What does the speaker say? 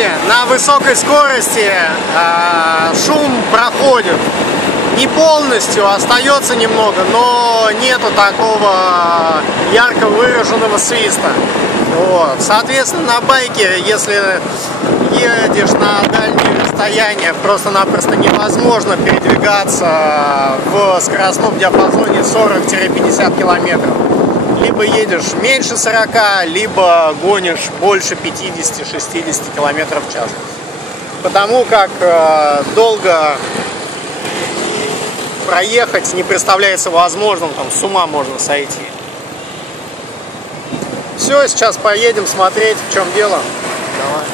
видите, на высокой скорости шум проходит. Не полностью, остается немного, но нету такого ярко выраженного свиста. Вот. Соответственно, на байке, если едешь на дальние расстояния, просто-напросто невозможно передвигаться в скоростном диапазоне 40-50 километров. Либо едешь меньше 40, либо гонишь больше 50-60 километров в час. Потому как долго проехать не представляется возможным, там с ума можно сойти. Все, сейчас поедем смотреть, в чем дело. Давай.